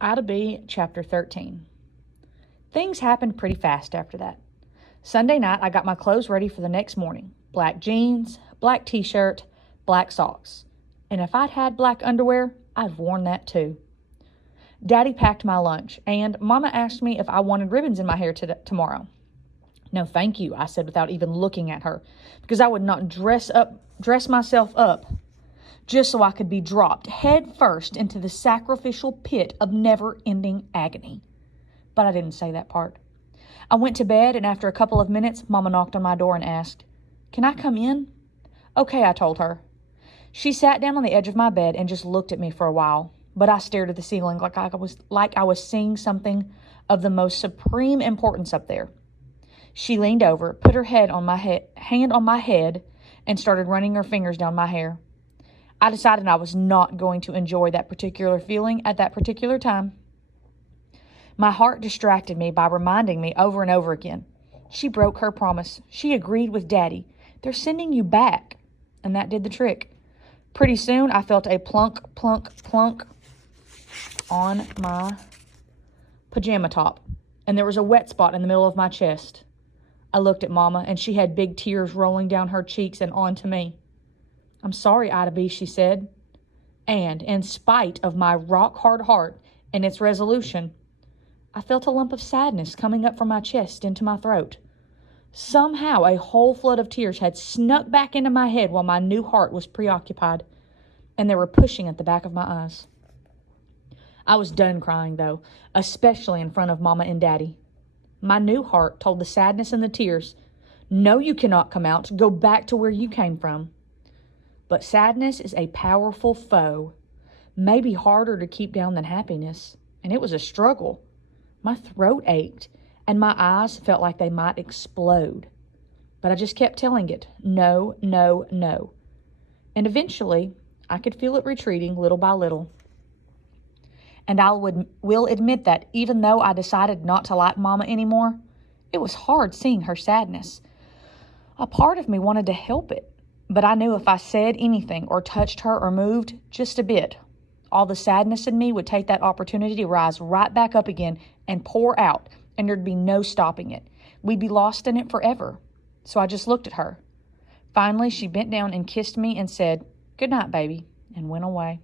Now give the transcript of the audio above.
Ida B, Chapter 13. Things happened pretty fast after that. Sunday night, I got my clothes ready for the next morning. Black jeans, black t-shirt, black socks. And if I'd had black underwear, I'd worn that too. Daddy packed my lunch, and Mama asked me if I wanted ribbons in my hair tomorrow. No, thank you, I said without even looking at her, because I would not dress myself up just so I could be dropped head first into the sacrificial pit of never-ending agony. But I didn't say that part. I went to bed, and after a couple of minutes, Mama knocked on my door and asked, "Can I come in?" "Okay," I told her. She sat down on the edge of my bed and just looked at me for a while, but I stared at the ceiling like I was seeing something of the most supreme importance up there. She leaned over, put her hand on my head, and started running her fingers down my hair. I decided I was not going to enjoy that particular feeling at that particular time. My heart distracted me by reminding me over and over again. She broke her promise. She agreed with Daddy. They're sending you back. And that did the trick. Pretty soon, I felt a plunk, plunk, plunk on my pajama top, and there was a wet spot in the middle of my chest. I looked at Mama, and she had big tears rolling down her cheeks and onto me. "I'm sorry, Ida B," she said. And, in spite of my rock-hard heart and its resolution, I felt a lump of sadness coming up from my chest into my throat. Somehow a whole flood of tears had snuck back into my head while my new heart was preoccupied, and they were pushing at the back of my eyes. I was done crying, though, especially in front of Mama and Daddy. My new heart told the sadness and the tears, "No, you cannot come out. Go back to where you came from." But sadness is a powerful foe, maybe harder to keep down than happiness, and it was a struggle. My throat ached, and my eyes felt like they might explode. But I just kept telling it, no, no, no. And eventually, I could feel it retreating little by little. And will admit that even though I decided not to like Mama anymore, it was hard seeing her sadness. A part of me wanted to help it, but I knew if I said anything or touched her or moved just a bit, all the sadness in me would take that opportunity to rise right back up again and pour out, and there'd be no stopping it. We'd be lost in it forever. So I just looked at her. Finally, she bent down and kissed me and said, "Good night, baby," and went away.